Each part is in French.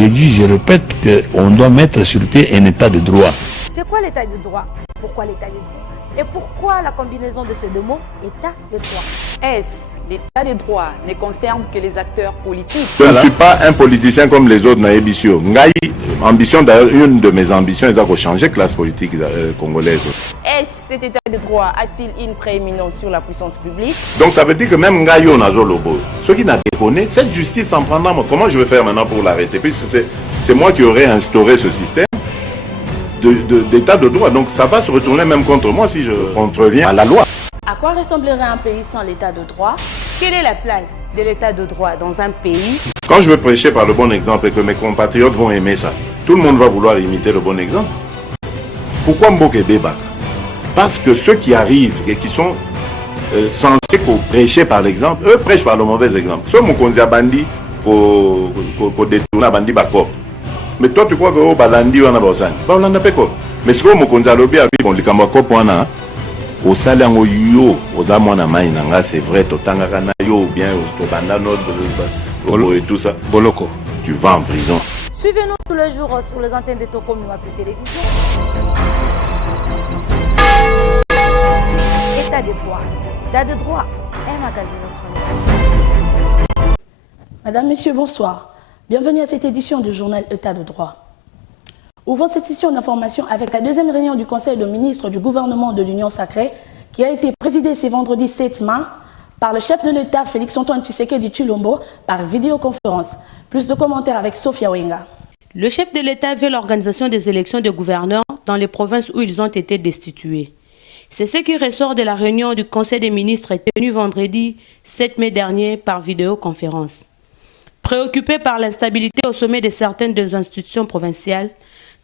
je dis, je répète qu'on doit mettre sur pied un état de droit. C'est quoi l'état de droit? Pourquoi l'état de droit? Et pourquoi la combinaison de ces deux mots, état de droit? Est-ce l'état de droit ne concerne que les acteurs politiques? Je ne suis pas un politicien comme les autres naïbisio. Ngai, ambition d'ailleurs, une de mes ambitions, c'est de changer la classe politique congolaise. Est-ce cet état de droit a-t-il une prééminence sur la puissance publique? Donc ça veut dire que même Ngai on a Zolobo. Ceux qui n'a déconné, cette justice en prendra. Comment je vais faire maintenant pour l'arrêter? Puisque c'est moi qui aurais instauré ce système d'état de droit. Donc ça va se retourner même contre moi si je contreviens à la loi. À quoi ressemblerait un pays sans l'état de droit? Quelle est la place de l'état de droit dans un pays? Quand je veux prêcher par le bon exemple et que mes compatriotes vont aimer ça, tout le monde va vouloir imiter le bon exemple. Pourquoi Mboké débat? Parce que ceux qui arrivent et qui sont censés prêcher par l'exemple, eux prêchent par le mauvais exemple. Ceux qui bandi pour détourner bandi bakop. Mais toi tu crois que au balandi wana baosani baolanda pe ko. Mais ce que mokonzi alobi abi bon likambo kopo wana au salango yo oza mwana mai nanga, c'est vrai totangaka na yo ou bien to banda notre et tout ça. Boloko, tu vas en prison. Suivez-nous tous les jours sur les antennes de Tokom Noapi Télévision. État de droit. État de droit. Un magazine autrement. Madame, Monsieur, bonsoir. Bienvenue à cette édition du journal État de droit. Ouvrons cette session d'information avec la deuxième réunion du Conseil de ministres du gouvernement de l'Union sacrée qui a été présidée ce vendredi 7 mai par le chef de l'État Félix-Antoine Tshisekedi Tshilombo par vidéoconférence. Plus de commentaires avec Sophia Wenga. Le chef de l'État veut l'organisation des élections de gouverneurs dans les provinces où ils ont été destitués. C'est ce qui ressort de la réunion du Conseil des ministres tenue vendredi 7 mai dernier par vidéoconférence. Préoccupé par l'instabilité au sommet de certaines des institutions provinciales,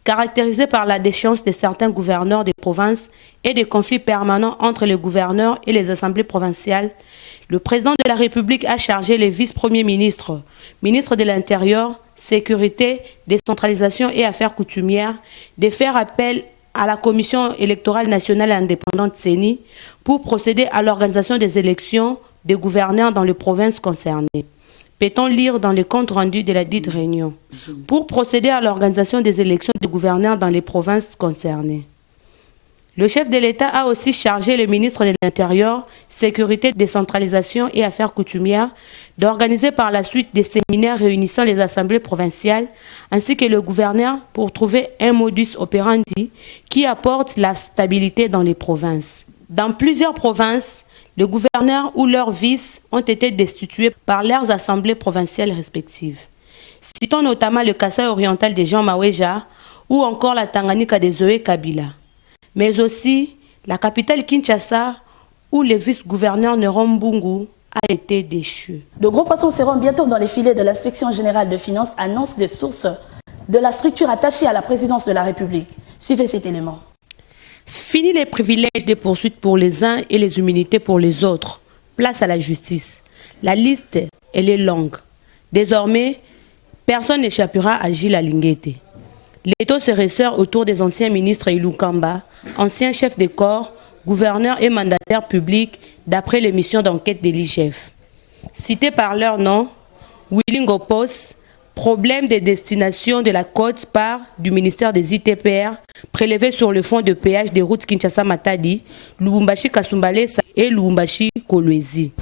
caractérisée par la déchéance de certains gouverneurs des provinces et des conflits permanents entre les gouverneurs et les assemblées provinciales, le président de la République a chargé les vice-premiers ministres, ministres de l'Intérieur, Sécurité, Décentralisation et Affaires coutumières, de faire appel à la Commission électorale nationale indépendante CENI pour procéder à l'organisation des élections des gouverneurs dans les provinces concernées. Peut-on lire dans le compte rendu de la dite réunion, pour procéder à l'organisation des élections de gouverneurs dans les provinces concernées. Le chef de l'État a aussi chargé le ministre de l'Intérieur, Sécurité, Décentralisation et Affaires coutumières d'organiser par la suite des séminaires réunissant les assemblées provinciales ainsi que le gouverneur pour trouver un modus operandi qui apporte la stabilité dans les provinces. Dans plusieurs provinces, les gouverneurs ou leurs vices ont été destitués par leurs assemblées provinciales respectives. Citons notamment le Kasaï oriental de Jean Maweja ou encore la Tanganyika de Zoé Kabila, mais aussi la capitale Kinshasa où le vice-gouverneur Neron Mbungu a été déchu. De gros poissons seront bientôt dans les filets de l'inspection générale de finances, annonce des sources de la structure attachée à la présidence de la République. Suivez cet élément. Fini les privilèges des poursuites pour les uns et les immunités pour les autres. Place à la justice. La liste, elle est longue. Désormais, personne n'échappera à Gilles Alinguete. L'étau se resserre autour des anciens ministres Ilukamba, anciens chefs de corps, gouverneurs et mandataires publics, d'après les missions d'enquête de l'IGF. Cités par leur nom, Willy Ngopos, problème de destination de la quote-part du ministère des ITPR prélevé sur le fonds de péage des routes Kinshasa-Matadi, Lubumbashi-Kasumbalesa et Lubumbashi-Kolwezi.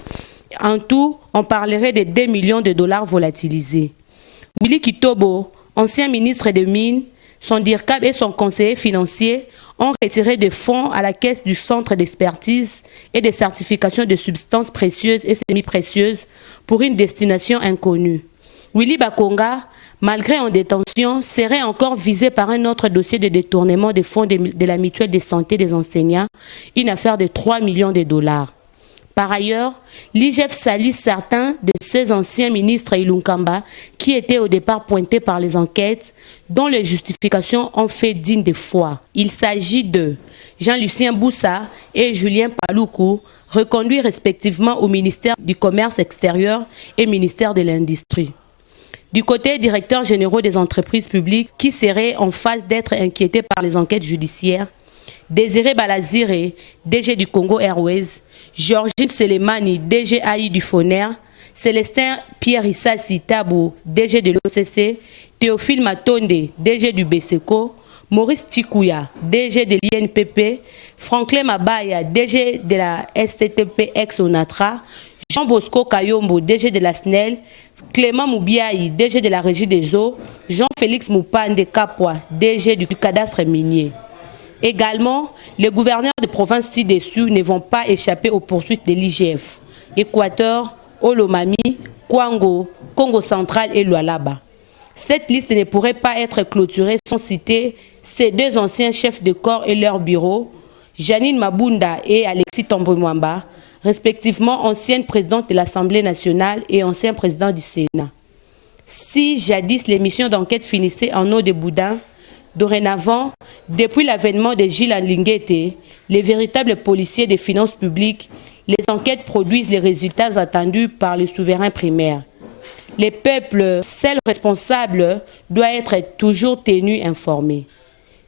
En tout, on parlerait de 2 millions de dollars volatilisés. Willy Kitobo, ancien ministre des Mines, son DIRCAB et son conseiller financier ont retiré des fonds à la caisse du Centre d'expertise et de certification de substances précieuses et semi-précieuses pour une destination inconnue. Willy Bakonga, malgré en détention, serait encore visé par un autre dossier de détournement des fonds de la mutuelle de santé des enseignants, une affaire de 3 millions de dollars. Par ailleurs, l'IGF salue certains de ses anciens ministres Ilunkamba qui étaient au départ pointés par les enquêtes, dont les justifications ont fait digne de foi. Il s'agit de Jean-Lucien Boussa et Julien Paloukou, reconduits respectivement au ministère du Commerce extérieur et ministère de l'Industrie. Du côté directeurs généraux des entreprises publiques qui seraient en phase d'être inquiétés par les enquêtes judiciaires, Désiré Balazire, DG du Congo Airways, Georgine Selemani, DG AI du Foner, Célestin Pierre Issassi Tabou, DG de l'OCC, Théophile Matonde, DG du BSECO, Maurice Tikouya, DG de l'INPP, Franklin Mabaya, DG de la STTP ex-ONATRA, Jean Bosco Kayombo, DG de la SNEL, Clément Moubiaï, DG de la Régie des eaux, Jean-Félix Moupande Kapwa, DG du cadastre minier. Également, les gouverneurs des provinces ci-dessus ne vont pas échapper aux poursuites de l'IGF. Équateur, Olomami, Kwango, Congo central et Lualaba. Cette liste ne pourrait pas être clôturée sans citer ces deux anciens chefs de corps et leurs bureaux, Janine Mabunda et Alexis Tombouemwamba, respectivement ancienne présidente de l'Assemblée nationale et ancien président du Sénat. Si jadis les missions d'enquête finissaient en eau de boudin, dorénavant, depuis l'avènement de Gilles Nlinguete, les véritables policiers des finances publiques, les enquêtes produisent les résultats attendus par les souverains primaires. Les peuples, seuls responsables, doivent être toujours tenus informés.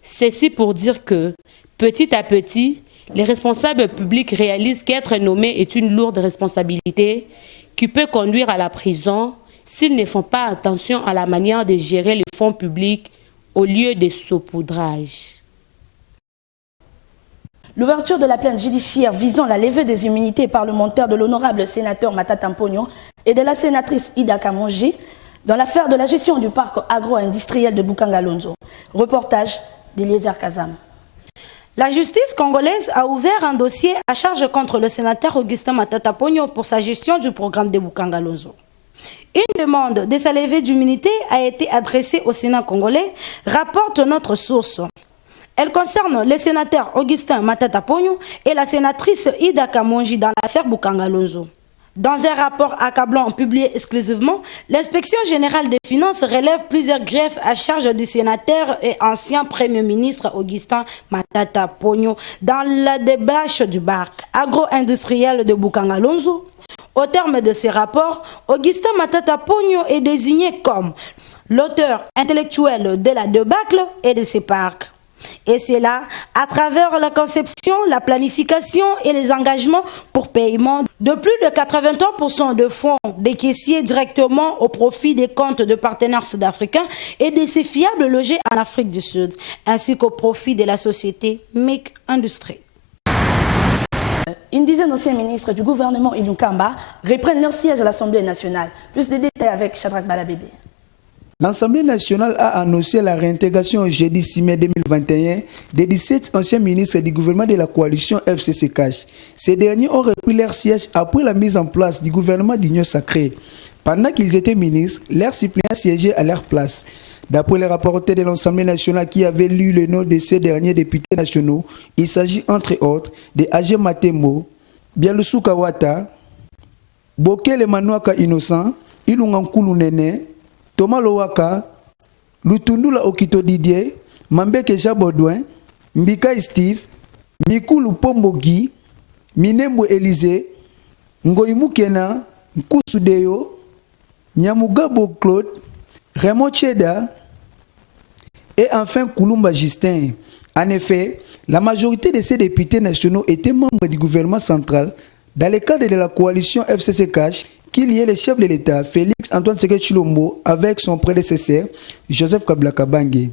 Ceci pour dire que, petit à petit, les responsables publics réalisent qu'être nommé est une lourde responsabilité qui peut conduire à la prison s'ils ne font pas attention à la manière de gérer les fonds publics au lieu de saupoudrage. L'ouverture de la plainte judiciaire visant la levée des immunités parlementaires de l'honorable sénateur Matata Mpognon et de la sénatrice Ida Kamonji dans l'affaire de la gestion du parc agro-industriel de Boukangalonzo. Reportage d'Eliezer Kazam. La justice congolaise a ouvert un dossier à charge contre le sénateur Augustin Matata Mpognon pour sa gestion du programme de Boukangalonzo. Une demande de sa levée d'immunité a été adressée au Sénat congolais, rapporte notre source. Elle concerne le sénateur Augustin Matata Mpognon et la sénatrice Ida Kamonji dans l'affaire Boukangalonzo. Dans un rapport accablant publié exclusivement, l'inspection générale des finances relève plusieurs griefs à charge du sénateur et ancien premier ministre Augustin Matata Mpognon dans la débâche du parc agro-industriel de Boukangalonzo. Au terme de ce rapport, Augustin Matata Mpognon est désigné comme l'auteur intellectuel de la débâcle et de ces parcs. Et c'est là, à travers la conception, la planification et les engagements pour paiement de plus de 83% de fonds des caissiers directement au profit des comptes de partenaires sud-africains et de ces fiables logés en Afrique du Sud, ainsi qu'au profit de la société MIC Industrie. Une dizaine d'anciens ministres du gouvernement Ilunkamba reprennent leur siège à l'Assemblée nationale. Plus de détails avec Shadrach Balabébé. L'Assemblée nationale a annoncé la réintégration jeudi 6 mai 2021 des 17 anciens ministres du gouvernement de la coalition FCC-CACH. Ces derniers ont repris leur siège après la mise en place du gouvernement d'Union Sacrée. Pendant qu'ils étaient ministres, leurs suppléants siégeaient à leur place. D'après les rapporteurs de l'Assemblée nationale qui avaient lu le nom de ces derniers députés nationaux, il s'agit entre autres de Agé Matembo, Bialusu Kawata, Bokele Manouaka Innocent, Ilungankulu Nene, Thomas Lowaka, Lutundula Okito Didier, Mambeke Jabodouin, Mbika Steve, Mikulu Pombogi, Minembo Élysée, Ngoïmou Kena, Nkousudeo, Nyamugabo Claude, Raymond Cheda et enfin Koulumba Justin. En effet, la majorité de ces députés nationaux étaient membres du gouvernement central dans le cadre de la coalition FCC-CACH qui liait le chef de l'État, Félix Antoine Tshisekedi Tshilombo, avec son prédécesseur, Joseph Kabila Kabange.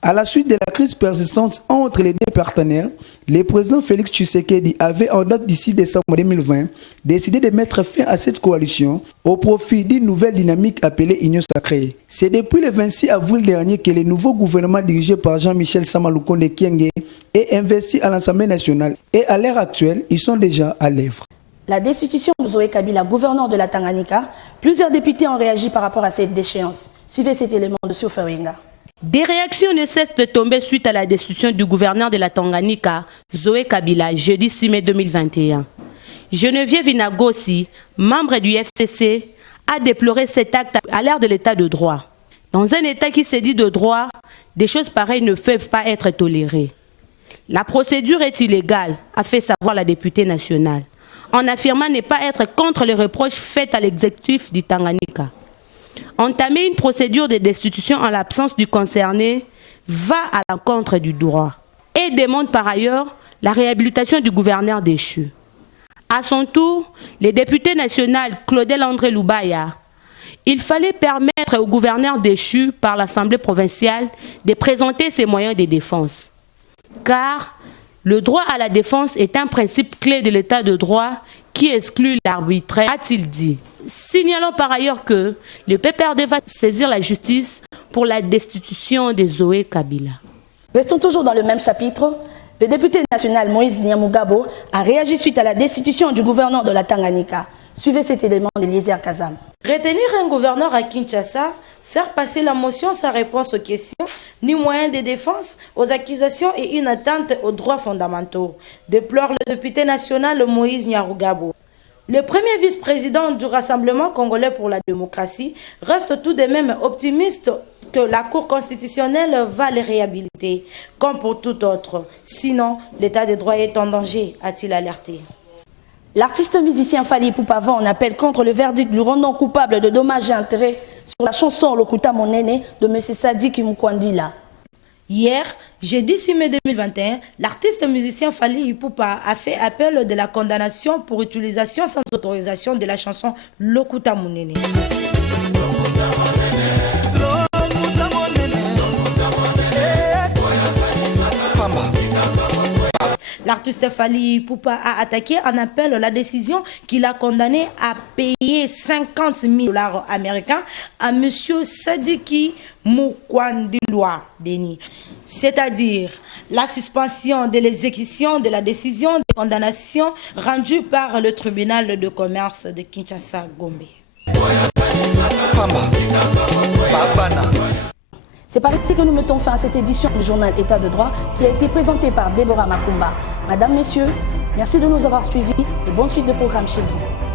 À la suite de la crise persistante entre les deux partenaires, le président Félix Tshisekedi avait, en date du 6 décembre 2020, décidé de mettre fin à cette coalition au profit d'une nouvelle dynamique appelée Union Sacrée. C'est depuis le 26 avril dernier que le nouveau gouvernement dirigé par Jean-Michel Samalukonde Kyenge est investi à l'Assemblée nationale et à l'heure actuelle, ils sont déjà à l'œuvre. La destitution de Zoé Kabila, gouverneur de la Tanganyika, plusieurs députés ont réagi par rapport à cette déchéance. Suivez cet élément de Souferinga. Des réactions ne cessent de tomber suite à la destitution du gouverneur de la Tanganyika, Zoé Kabila, jeudi 6 mai 2021. Geneviève Inagosi, membre du FCC, a déploré cet acte à l'ère de l'état de droit. Dans un état qui se dit de droit, des choses pareilles ne peuvent pas être tolérées. La procédure est illégale, a fait savoir la députée nationale, en affirmant ne pas être contre les reproches faits à l'exécutif du Tanganyika. Entamer une procédure de destitution en l'absence du concerné va à l'encontre du droit et demande par ailleurs la réhabilitation du gouverneur déchu. À son tour, le député national Claudel André Loubaya Il fallait permettre au gouverneur déchu par l'Assemblée provinciale de présenter ses moyens de défense. Car le droit à la défense est un principe clé de l'état de droit qui exclut l'arbitraire, a-t-il dit. Signalons par ailleurs que le PPRD va saisir la justice pour la destitution de Zoé Kabila. Restons toujours dans le même chapitre. Le député national Moïse Nyamugabo a réagi suite à la destitution du gouverneur de la Tanganyika. Suivez cet élément d'Eliezer Kazam. Retenir un gouverneur à Kinshasa, faire passer la motion sans réponse aux questions, ni moyen de défense aux accusations et une atteinte aux droits fondamentaux, déplore le député national Moïse Nyarugabo. Le premier vice-président du Rassemblement congolais pour la démocratie reste tout de même optimiste que la Cour constitutionnelle va les réhabiliter, comme pour tout autre. Sinon, l'état de droit est en danger, a-t-il alerté. L'artiste musicien Fally Ipupa en appelle contre le verdict lui rendant coupable de dommages et intérêts sur la chanson Lokuta Monene de M. Sadiki Mukwandila. Hier, jeudi 6 mai 2021, l'artiste musicien Fally Ipupa a fait appel de la condamnation pour utilisation sans autorisation de la chanson Lokuta Monene. L'artiste Fally Ipupa a attaqué en appel la décision qu'il a condamné à payer 50 000 $ américains à M. Sadiki Mukwandilwa Deni, c'est-à-dire la suspension de l'exécution de la décision de condamnation rendue par le tribunal de commerce de Kinshasa-Gombe. C'est par ici que nous mettons fin à cette édition du journal État de droit qui a été présentée par Déborah Makumba. Madame, Messieurs, merci de nous avoir suivis et bonne suite de programme chez vous.